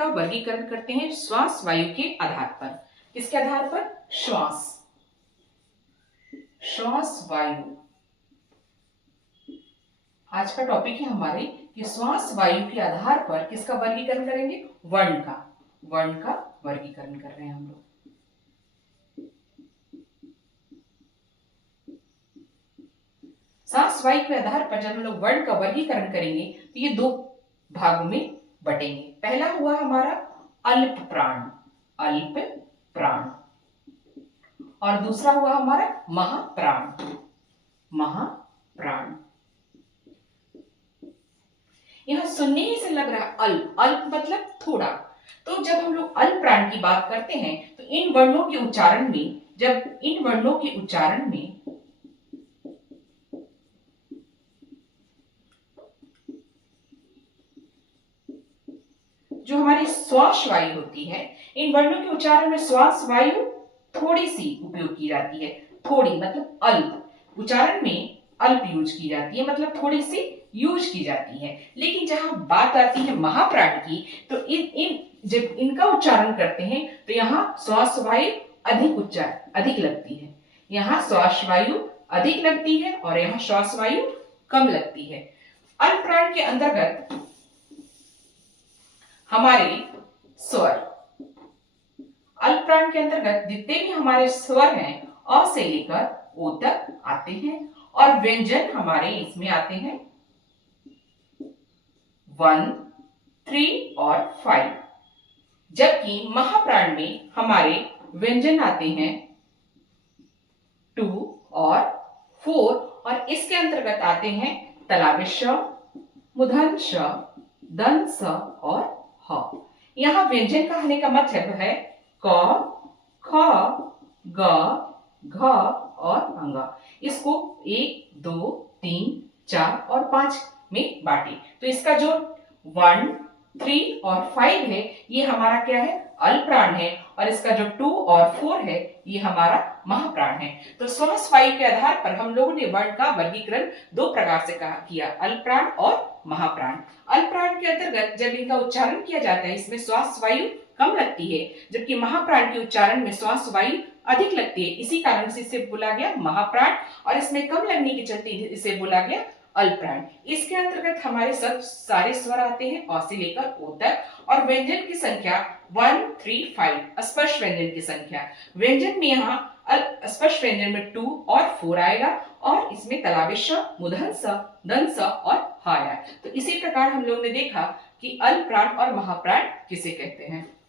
का वर्गीकरण करते हैं श्वास वायु के आधार पर। किसके आधार पर? श्वास वायु। आज का टॉपिक है हमारे कि श्वास वायु के आधार पर किसका वर्गीकरण करेंगे? वर्ण का वर्गीकरण कर रहे हैं हम लोग। श्वास वायु के आधार पर जब हम लोग वर्ण का वर्गीकरण करेंगे तो ये दो भागों में बटेंगे। पहला हुआ हमारा अल्प प्राण और दूसरा हुआ हमारा महाप्राण। यहां सुनने ही से लग रहा है अल्प मतलब थोड़ा। तो जब हम लोग अल्प प्राण की बात करते हैं तो इन वर्णों के उच्चारण में जो हमारी श्वास वायु होती है, इन वर्णों के उच्चारण में श्वास वायु थोड़ी सी उपयोग की जाती है। थोड़ी मतलब अल्प, उच्चारण में अल्प यूज की जाती है, मतलब थोड़ी सी यूज की जाती है। लेकिन जहां बात आती है महाप्राण की तो जब इनका उच्चारण करते हैं तो यहाँ श्वास वायु अधिक लगती है। यहाँ श्वास वायु अधिक लगती है और यहाँ श्वास वायु कम लगती है। अल्प प्राण के अंतर्गत हमारे स्वर, अल्प प्राण के अंतर्गत जितने भी हमारे स्वर हैं अ से लेकर ओ तक आते हैं और व्यंजन हमारे इसमें आते हैं 1, 3 और 5। जबकि महाप्राण में हमारे व्यंजन आते हैं 2 और 4 और इसके अंतर्गत आते हैं तलावे श, मूर्धन्य श, दंत स और ह। यहाँ व्यंजन कहने का मतलब है क, ख, ग, घ और अंग। इसको 1, 2, 3, 4 और 5 में बांटे तो इसका जो 1, 3 और 5 है ये हमारा क्या है? अल्प प्राण है और इसका जो 2 और 4 है ये हमारा महाप्राण है। तो श्वास वायु के आधार पर हम लोगों ने वर्ण का वर्गीकरण दो प्रकार से किया, अल्प प्राण और महाप्राण। अल्प प्राण के अंतर्गत जब इनका उच्चारण किया जाता है इसमें श्वास वायु कम लगती है, जबकि महाप्राण के उच्चारण में श्वास वायु अधिक लगती है। इसी कारण से इसे बोला गया महाप्राण और इसमें कम लगने के चलते इसे बोला गया अल्प प्राण। इसके अंतर्गत हमारे सारे स्वर आते हैं अ से लेकर ओ तक और व्यंजन की संख्या 1, 3, 5। स्पर्श व्यंजन की संख्या, व्यंजन में यहाँ स्पर्श व्यंजन में 2 और 4 आएगा और इसमें तलावे श, मूर्धन्य स, दंत स और ह आया। तो इसी प्रकार हम लोग ने देखा कि अल्प प्राण और महाप्राण किसे कहते हैं।